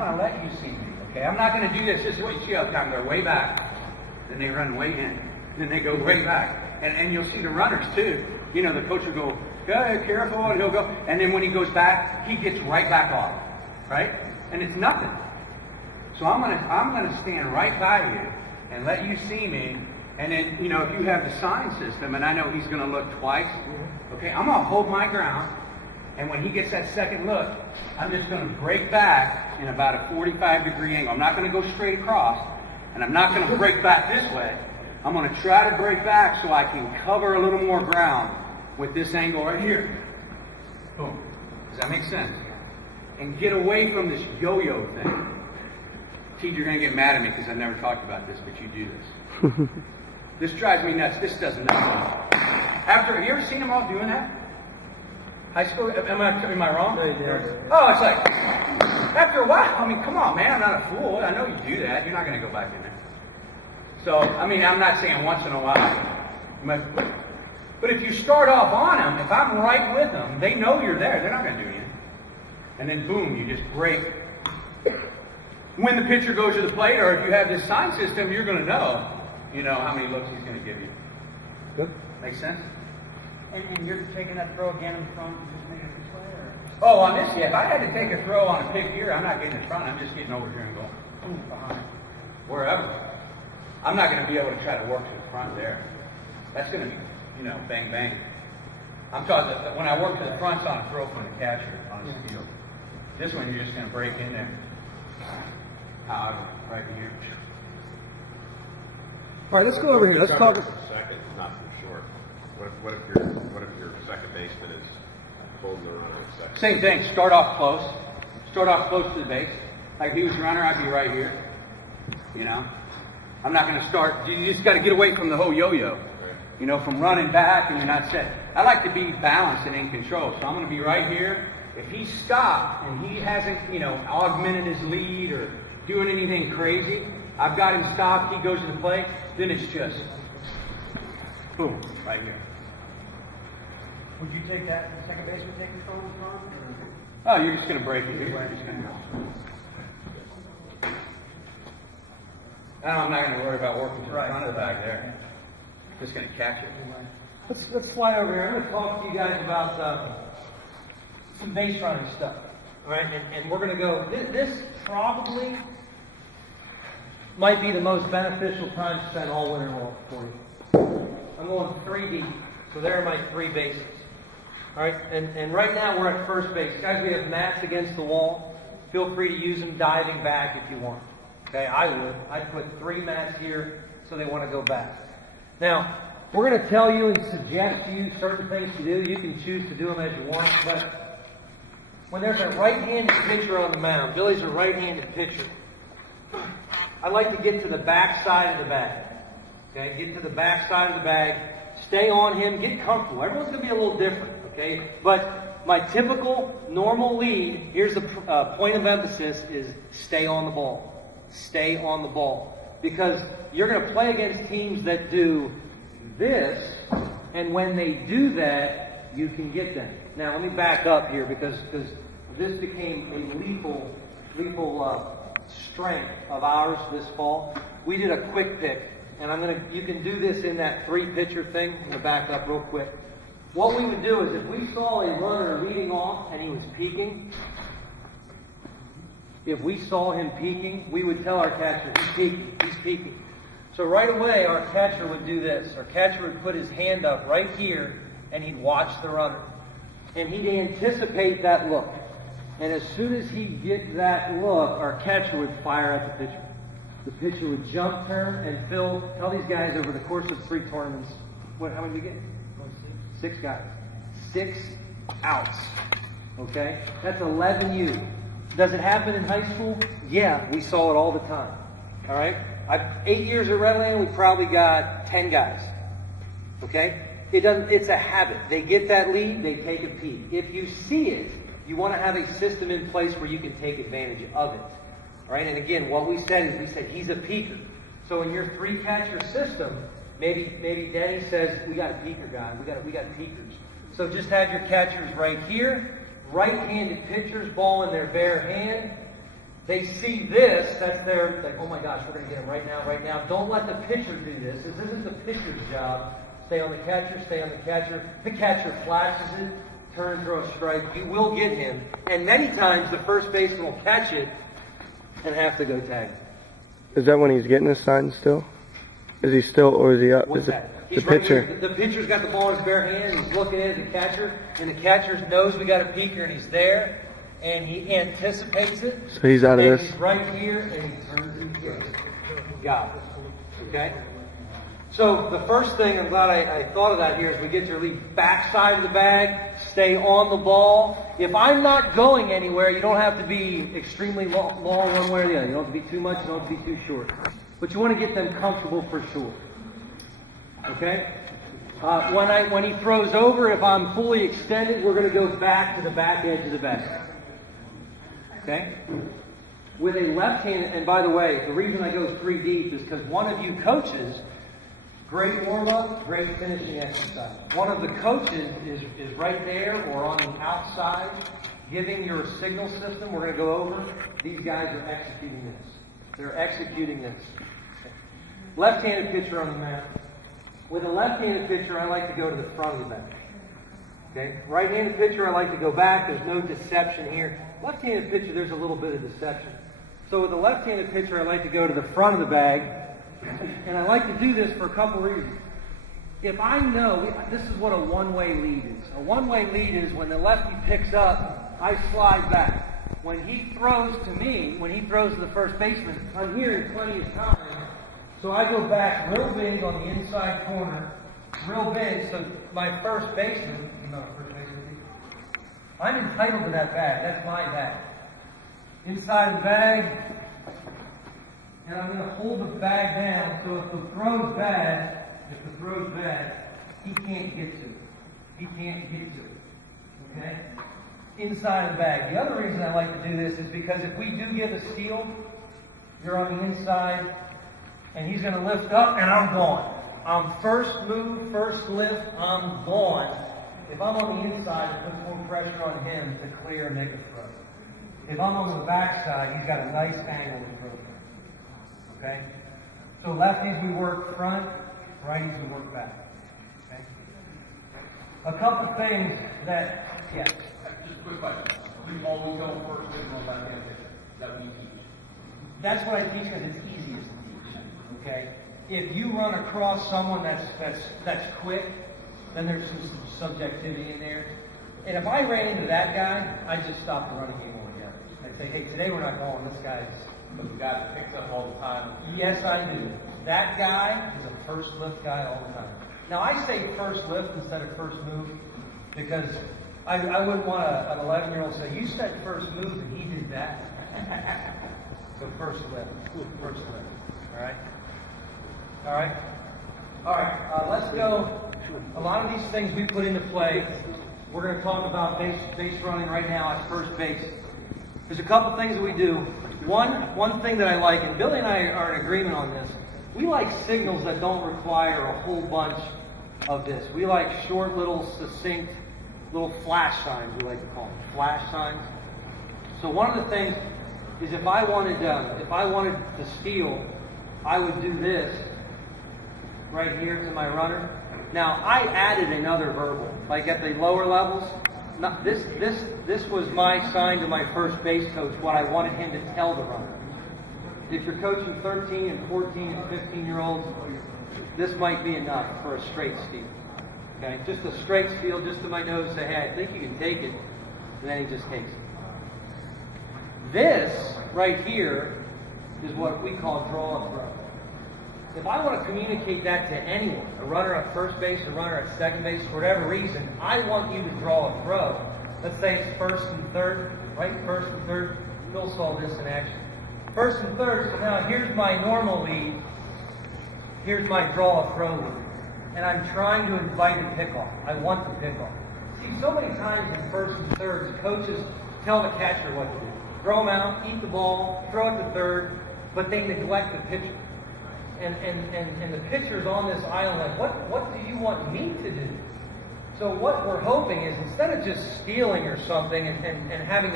I'm going to let you see me, okay? I'm not going to do this. This is what you see all the time. They're way back. Then they run way in. Then they go way back. And you'll see the runners, too. You know, the coach will go, "Good, careful," and he'll go. And then when he goes back, he gets right back off, right? And it's nothing. So I'm gonna stand right by you and let you see me. And then, you know, if you have the sign system, and I know he's going to look twice, okay, I'm going to hold my ground. And when he gets that second look, I'm just going to break back in about a 45-degree angle. I'm not going to go straight across, and I'm not going to break back this way. I'm going to try to break back so I can cover a little more ground with this angle right here. Boom. Does that make sense? And get away from this yo-yo thing. Teacher, you're going to get mad at me because I've never talked about this, but you do this. This drives me nuts. This does nothing. Have you ever seen them all doing that? High school? Am I wrong? Oh, it's like, after a while, I mean, come on, man, I'm not a fool. I know you do that. You're not going to go back in there. So, I mean, I'm not saying once in a while. But if you start off on them, if I'm right with them, they know you're there. They're not going to do anything. And then, boom, you just break. When the pitcher goes to the plate, or if you have this sign system, you're going to know, you know, how many looks he's going to give you. Good. Make sense? And you're taking that throw again in front, just make it this way, or? Oh, on this, yeah. If I had to take a throw on a pick here, I'm not getting in front. I'm just getting over here and going, boom, behind. Wherever. I'm not going to be able to try to work to the front there. That's going to be, you know, bang, bang. I'm talking that when I work to the front, it's on a throw from the catcher on the field. This one, you're just going to break in there. Right here. All right, let's go over here. Let's talk. Second, not from short. What if your second baseman is holding the runner at second? Same thing. Start off close. Start off close to the base. Like if he was a runner, I'd be right here. You know, I'm not going to start. You just got to get away from the whole yo-yo. Right. You know, from running back and you're not set. I like to be balanced and in control, so I'm going to be right here. If he stopped and he hasn't, you know, augmented his lead or doing anything crazy, I've got him stopped, he goes to the plate, then it's just boom, right here. Would you take that, the second baseman take the throw in front? Oh, you're just going to break it. You're just going to I'm not going to worry about working to the front of the bag there. Just going to catch it. Let's slide over here. I'm going to talk to you guys about some base running stuff. All right, and we're going to go. This probably might be the most beneficial time spent all winter long for you. I'm going 3 deep, so there are my 3 bases. All right, and right now we're at first base. Guys, we have mats against the wall. Feel free to use them diving back if you want. Okay, I would. I'd put 3 mats here so they want to go back. Now, we're going to tell you and suggest to you certain things to do. You can choose to do them as you want, but when there's a right-handed pitcher on the mound, Billy's a right-handed pitcher, I like to get to the back side of the bag. Okay, get to the back side of the bag, stay on him, get comfortable. Everyone's going to be a little different, okay? But my typical, normal lead, here's the point of emphasis, is stay on the ball. Stay on the ball. Because you're going to play against teams that do this, and when they do that, you can get them. Now, let me back up here because this became a lethal strength of ours this fall. We did a quick pick, and you can do this in that 3-pitcher thing. I'm going to back up real quick. What we would do is if we saw a runner leading off and he was peeking, if we saw him peeking, we would tell our catcher, he's peeking, he's peeking. So right away, our catcher would do this. Our catcher would put his hand up right here, and he'd watch the runner. And he'd anticipate that look. And as soon as he'd get that look, our catcher would fire at the pitcher. The pitcher would jump, turn, and tell these guys over the course of 3 tournaments, how many did we get? 6 guys. 6 outs. Okay? That's 11 U. Does it happen in high school? Yeah, we saw it all the time. All right? 8 years at Redland, we probably got 10 guys. Okay? It's a habit. They get that lead, they take a peek. If you see it, you want to have a system in place where you can take advantage of it. All right? And again, what we said he's a peeker. So in your 3-catcher system, maybe Denny says, we got a peeker guy. We got peekers. So just have your catchers right here. Right-handed pitchers, ball in their bare hand. They see this, that's their, like, oh my gosh, we're going to get him right now, right now. Don't let the pitcher do this. This isn't the pitcher's job. Stay on the catcher, stay on the catcher. The catcher flashes it, turn and throw a strike. You will get him. And many times the first baseman will catch it and have to go tag. Is that when he's getting his sign still? Is he still, or is he up? What's Is it that? the He's right pitcher? here. The pitcher's got the ball in his bare hand. He's looking at the catcher, and the catcher knows we got a peeker, and he's there, and he anticipates it. So he's out of and this? He's right here, and he turns and gets it. Got it. Okay? So the first thing, I'm glad I thought of that here, is we get your lead backside of the bag, stay on the ball. If I'm not going anywhere, you don't have to be extremely long one way or the other. You don't have to be too much, you don't have to be too short. But you want to get them comfortable for sure. Okay? When he throws over, if I'm fully extended, we're going to go back to the back edge of the bag. Okay? With a left hand, and by the way, the reason I go 3 deep is because one of you coaches, great warm-up, great finishing exercise. One of the coaches is right there or on the outside giving your signal system. We're going to go over. These guys are executing this. They're executing this. Left-handed pitcher on the mat. With a left-handed pitcher, I like to go to the front of the bag. Okay? Right-handed pitcher, I like to go back. There's no deception here. Left-handed pitcher, there's a little bit of deception. So with a left-handed pitcher, I like to go to the front of the bag. And I like to do this for a couple reasons. If I know, this is what a one-way lead is. A one-way lead is when the lefty picks up, I slide back. When he throws to me, when he throws to the first baseman, I'm here in plenty of time. So I go back real big on the inside corner, real big, so my first baseman, I'm entitled to that bag. That's my bag. Inside the bag, and I'm going to hold the bag down, so if the throw's bad, he can't get to it. He can't get to it. Okay? Inside of the bag. The other reason I like to do this is because if we do get a steal, you're on the inside, and he's going to lift up, and I'm gone. I'm first move, first lift, I'm gone. If I'm on the inside, it puts more pressure on him to clear and make a throw. If I'm on the backside, he's got a nice angle to throw from. Okay? So lefties, we work front. Righties, we work back. Okay? A couple things that, yeah. Just a quick question. We always go first with no left-hand pitcher. That we teach. That's what I teach because it's easiest to teach. Okay? If you run across someone that's quick, then there's some subjectivity in there. And if I ran into that guy, I'd just stop the running game altogether. I'd say, hey, today we're not going. This guy's... But the guy that picks up all the time. Yes, I do. That guy is a first lift guy all the time. Now, I say first lift instead of first move because I wouldn't want an 11-year-old to say, you said first move and he did that. So first lift. First lift. All right? All right? All right. Let's go. A lot of these things we put into play. We're going to talk about base running right now at first base. There's a couple things that we do. One thing that I like, and Billy and I are in agreement on this, we like signals that don't require a whole bunch of this. We like short, little, succinct, little flash signs, we like to call them. Flash signs. So one of the things is if I wanted to steal, I would do this right here to my runner. Now, I added another verbal, like at the lower levels. This was my sign to my first base coach, what I wanted him to tell the runner. If you're coaching 13 and 14 and 15-year-olds, this might be enough for a straight steal. Okay, just a straight steal, just to my nose, say, hey, I think you can take it, and then he just takes it. This right here is what we call draw a throw. If I want to communicate that to anyone, a runner at first base, a runner at second base, for whatever reason, I want you to draw a throw. Let's say it's first and third, right? First and third. Phil saw this in action. First and third, so now here's my normal lead. Here's my draw a throw lead. And I'm trying to invite a pickoff. I want the pickoff. See, so many times in first and thirds, coaches tell the catcher what to do. Throw him out, eat the ball, throw it to third, but they neglect the pitcher. And the pitcher's on this island like, what do you want me to do? So what we're hoping is instead of just stealing or something and having